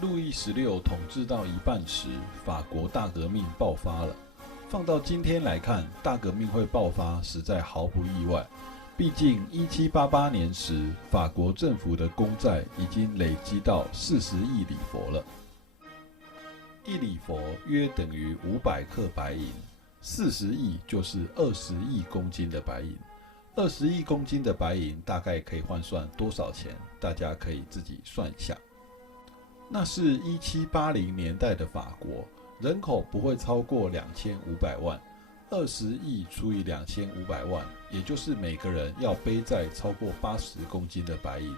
路易十六统治到一半时，法国大革命爆发了。放到今天来看，大革命会爆发实在毫不意外。毕竟1788年时，法国政府的公债已经累积到40亿里佛了。1里佛约等于500克白银，40亿就是20亿公斤的白银。20亿公斤的白银大概可以换算多少钱？大家可以自己算一下。那是1780年代的法国，人口不会超过2500万，20亿除以2500万，也就是每个人要背债超过80公斤的白银，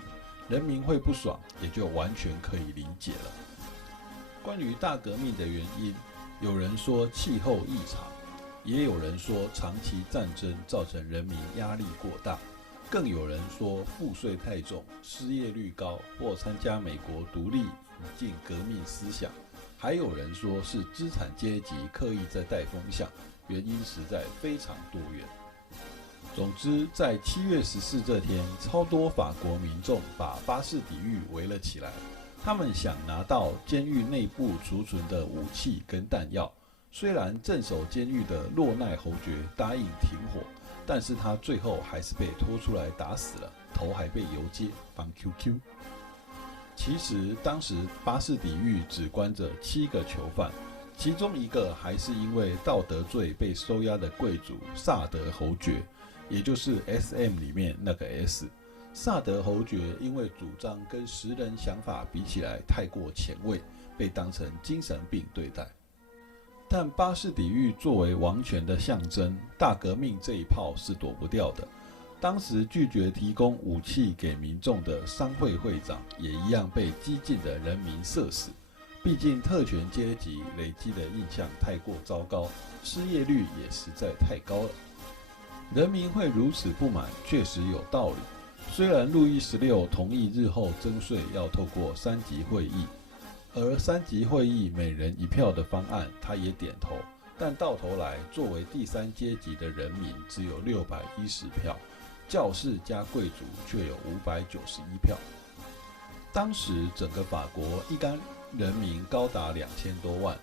人民会不爽，也就完全可以理解了。关于大革命的原因，有人说气候异常，也有人说长期战争造成人民压力过大，更有人说赋税太重、失业率高，或参加美国独立引进革命思想，还有人说是资产阶级刻意在带风向，原因实在非常多元。总之，在7月14这天，超多法国民众把巴士底狱围了起来，他们想拿到监狱内部储存的武器跟弹药。虽然镇守监狱的洛奈侯爵答应停火，但是他最后还是被拖出来打死了，头还被游街放 QQ。其实当时巴士底狱只关着7个囚犯，其中一个还是因为道德罪被收押的贵族萨德侯爵，也就是 SM 里面那个 S。萨德侯爵因为主张跟时人想法比起来太过前卫，被当成精神病对待。但巴士底狱作为王权的象征，大革命这一炮是躲不掉的。当时拒绝提供武器给民众的商会会长，也一样被激进的人民射死。毕竟特权阶级累积的印象太过糟糕，失业率也实在太高了。人民会如此不满，确实有道理。虽然路易16同意日后征税要透过3级会议，而3级会议每人1票的方案，他也点头，但到头来，作为第3阶级的人民只有610票，教士加贵族却有591票。当时整个法国一干人民高达2000多万，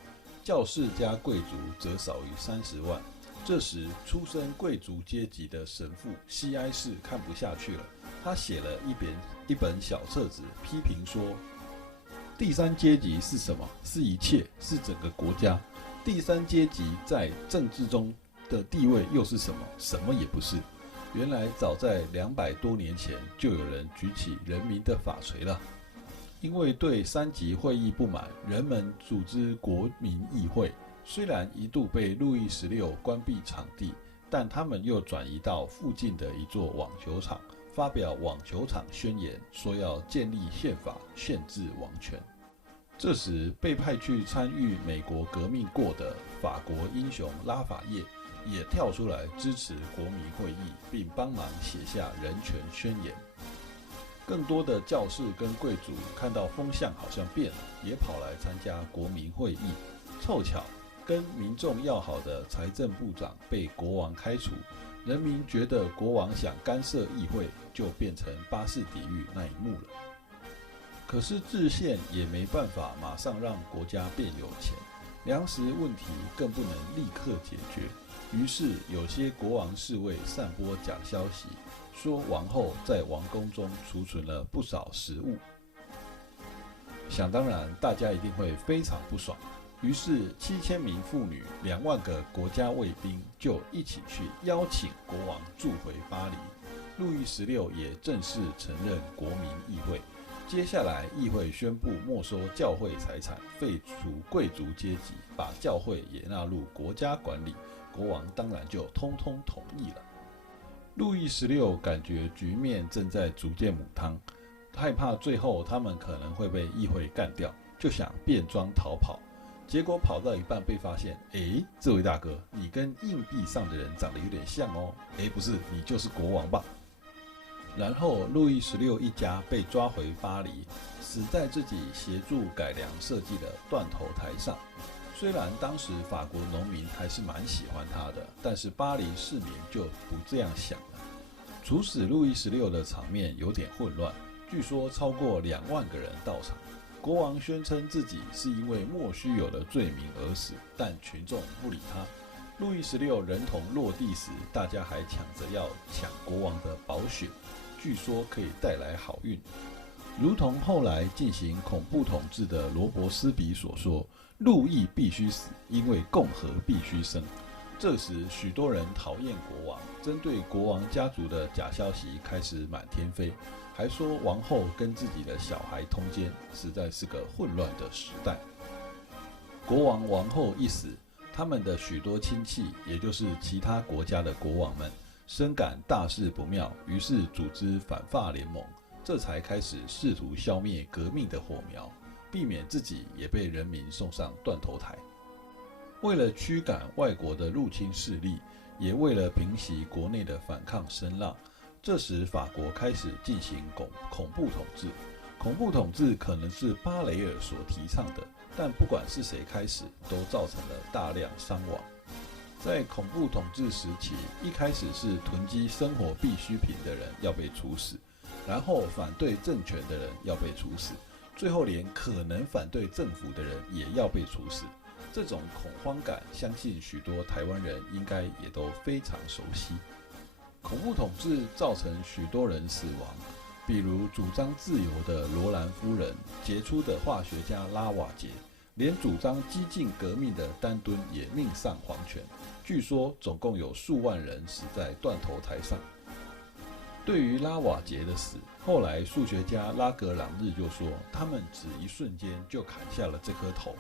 教士加贵族则少于30万。这时，出身贵族阶级的神父西埃士看不下去了，他写了一本小册子，批评说：第3阶级是什么？是一切，是整个国家。第3阶级在政治中的地位又是什么？什么也不是。原来早在200多年前，就有人举起人民的法锤了。因为对3级会议不满，人们组织国民议会。虽然一度被路易16关闭场地，但他们又转移到附近的一座网球场，发表网球场宣言，说要建立宪法，限制王权。这时，被派去参与美国革命过的法国英雄拉法叶也跳出来支持国民会议，并帮忙写下人权宣言。更多的教士跟贵族看到风向好像变了，也跑来参加国民会议。凑巧，跟民众要好的财政部长被国王开除，人民觉得国王想干涉议会，就变成巴士底狱那一幕了。可是制宪也没办法马上让国家变有钱，粮食问题更不能立刻解决。于是有些国王侍卫散播假消息，说王后在王宫中储存了不少食物。想当然，大家一定会非常不爽。于是7000名妇女、2万个国家卫兵就一起去邀请国王住回巴黎。路易16也正式承认国民议会。接下来，议会宣布没收教会财产，废除贵族阶级，把教会也纳入国家管理。国王当然就通通同意了。路易16感觉局面正在逐渐母汤，害怕最后他们可能会被议会干掉，就想变装逃跑。结果跑到一半被发现，这位大哥，你跟硬币上的人长得有点像哦。不是，你就是国王吧？然后路易16一家被抓回巴黎，死在自己协助改良设计的断头台上。虽然当时法国农民还是蛮喜欢他的，但是巴黎市民就不这样想了。处死路易16的场面有点混乱，据说超过2万个人到场。国王宣称自己是因为莫须有的罪名而死，但群众不理他。路易16人头落地时，大家还抢着要抢国王的宝血，据说可以带来好运。如同后来进行恐怖统治的罗伯斯比所说：“路易必须死，因为共和必须生。”这时，许多人讨厌国王，针对国王家族的假消息开始满天飞，还说王后跟自己的小孩通奸，实在是个混乱的时代。国王王后一死，他们的许多亲戚，也就是其他国家的国王们，深感大事不妙，于是组织反法联盟，这才开始试图消灭革命的火苗，避免自己也被人民送上断头台。为了驱赶外国的入侵势力，也为了平息国内的反抗声浪，这时法国开始进行恐怖统治。恐怖统治可能是巴雷尔所提倡的，但不管是谁开始，都造成了大量伤亡。在恐怖统治时期，一开始是囤积生活必需品的人要被处死，然后反对政权的人要被处死，最后连可能反对政府的人也要被处死。这种恐慌感，相信许多台湾人应该也都非常熟悉。恐怖统治造成许多人死亡，比如主张自由的罗兰夫人、杰出的化学家拉瓦杰，连主张激进革命的丹敦也命丧黄泉。据说总共有数万人死在断头台上。对于拉瓦杰的死，后来数学家拉格朗日就说，他们只一瞬间就砍下了这颗头。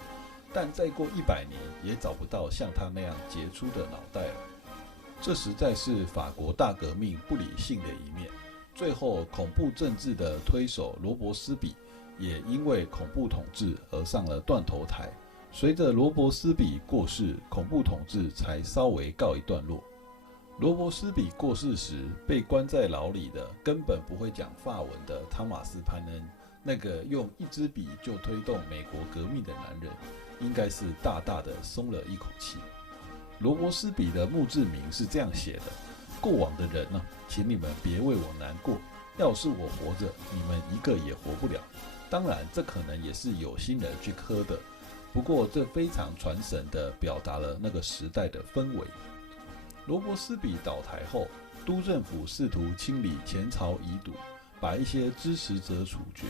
但再过100年也找不到像他那样杰出的脑袋了。这实在是法国大革命不理性的一面。最后，恐怖政治的推手罗伯斯比也因为恐怖统治而上了断头台。随着罗伯斯比过世，恐怖统治才稍微告一段落。罗伯斯比过世时，被关在牢里的根本不会讲法文的汤马斯潘恩，那个用一支笔就推动美国革命的男人，应该是大大的松了一口气。罗伯斯比的墓志铭是这样写的：过往的人啊，请你们别为我难过，要是我活着，你们一个也活不了。当然，这可能也是有心人去刻的，不过这非常传神地表达了那个时代的氛围。罗伯斯比倒台后，督政府试图清理前朝遗毒，把一些支持者处决，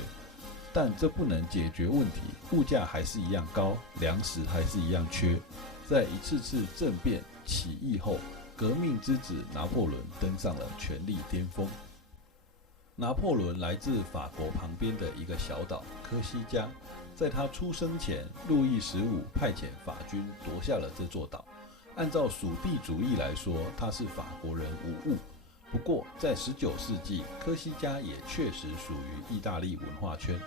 但这不能解决问题，物价还是一样高，粮食还是一样缺。在一次次政变起义后，革命之子拿破仑登上了权力巅峰。拿破仑来自法国旁边的一个小岛科西嘉，在他出生前，路易15派遣法军夺下了这座岛。按照属地主义来说，他是法国人无误。不过，在19世纪，科西嘉也确实属于意大利文化圈。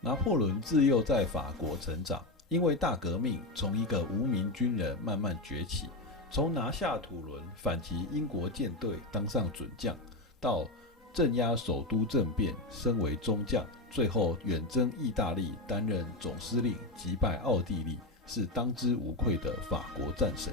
拿破仑自幼在法国成长，因为大革命从一个无名军人慢慢崛起，从拿下土伦反击英国舰队当上准将，到镇压首都政变升为中将，最后远征意大利担任总司令，击败奥地利，是当之无愧的法国战神。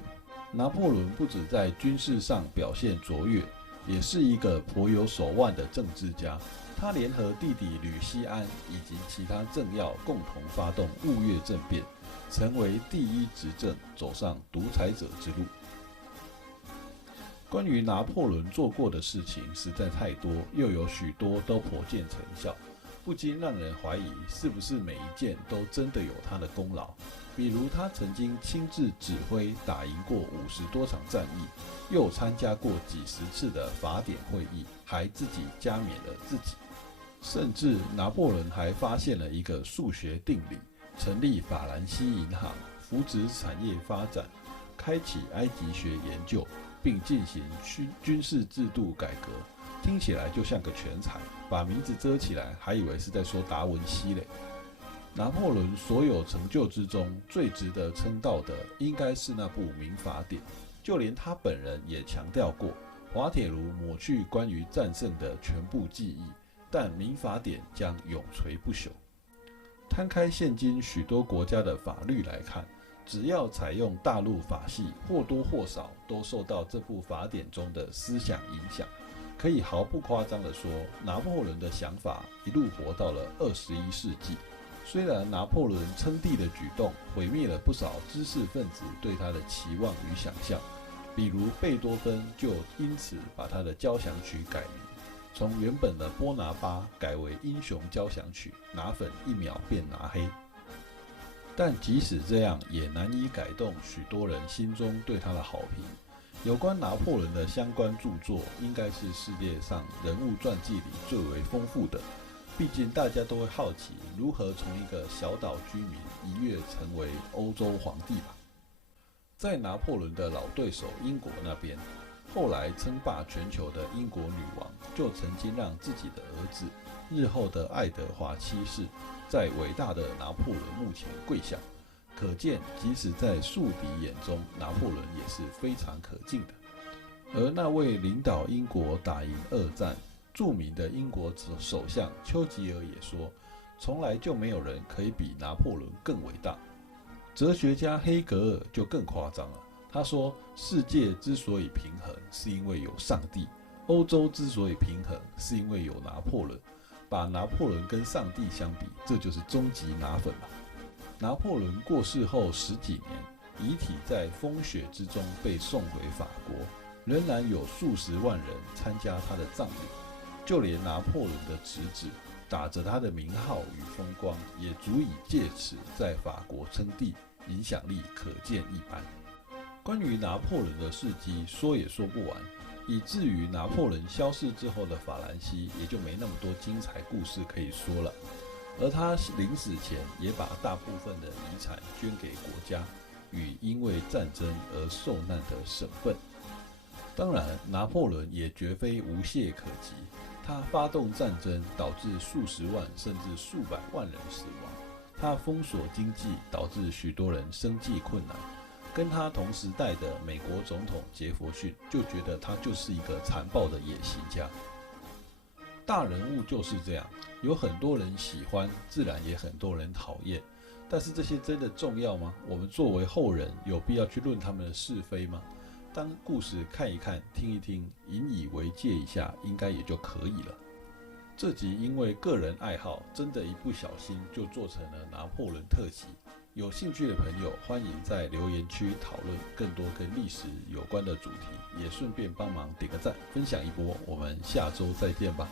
拿破仑不只在军事上表现卓越，也是一个颇有手腕的政治家。他联合弟弟吕西安以及其他政要共同发动雾月政变，成为第一执政，走上独裁者之路。关于拿破仑做过的事情实在太多，又有许多都颇见成效，不禁让人怀疑是不是每一件都真的有他的功劳。比如他曾经亲自指挥打赢过50多场战役，又参加过几十次的法典会议，还自己加冕了自己。甚至拿破仑还发现了一个数学定理，成立法兰西银行，扶植产业发展，开启埃及学研究，并进行军事制度改革。听起来就像个全才，把名字遮起来，还以为是在说达文西嘞。拿破仑所有成就之中，最值得称道的应该是那部民法典。就连他本人也强调过，滑铁卢抹去关于战胜的全部记忆，但民法典将永垂不朽。摊开现今许多国家的法律来看，只要采用大陆法系，或多或少都受到这部法典中的思想影响。可以毫不夸张地说，拿破仑的想法一路活到了21世纪。虽然拿破仑称帝的举动毁灭了不少知识分子对他的期望与想象，比如贝多芬就因此把他的交响曲改名，从原本的波拿巴改为英雄交响曲，拿粉一秒变拿黑。但即使这样，也难以改动许多人心中对他的好评。有关拿破仑的相关著作，应该是世界上人物传记里最为丰富的。毕竟大家都会好奇，如何从一个小岛居民一跃成为欧洲皇帝吧。在拿破仑的老对手英国那边，后来称霸全球的英国女王，就曾经让自己的儿子，日后的爱德华七世，在伟大的拿破仑墓前跪下。可见，即使在宿敌眼中，拿破仑也是非常可敬的。而那位领导英国打赢二战、著名的英国首相丘吉尔也说，从来就没有人可以比拿破仑更伟大。哲学家黑格尔就更夸张了，他说，世界之所以平衡，是因为有上帝；欧洲之所以平衡，是因为有拿破仑。把拿破仑跟上帝相比，这就是终极拿粉吧。拿破仑过世后10几年，遗体在风雪之中被送回法国，仍然有数十万人参加他的葬礼。就连拿破仑的侄子打着他的名号与风光，也足以借此在法国称帝，影响力可见一斑。关于拿破仑的事迹说也说不完，以至于拿破仑消逝之后的法兰西也就没那么多精彩故事可以说了。而他临死前也把大部分的遗产捐给国家与因为战争而受难的省份。当然，拿破仑也绝非无懈可击，他发动战争导致数十万甚至数百万人死亡，他封锁经济导致许多人生计困难。跟他同时代的美国总统杰佛逊就觉得他就是一个残暴的野心家。大人物就是这样，有很多人喜欢，自然也很多人讨厌。但是这些真的重要吗？我们作为后人，有必要去论他们的是非吗？当故事看一看、听一听，引以为戒一下，应该也就可以了。这集因为个人爱好，真的一不小心就做成了拿破仑特辑。有兴趣的朋友，欢迎在留言区讨论更多跟历史有关的主题，也顺便帮忙点个赞，分享一波。我们下周再见吧。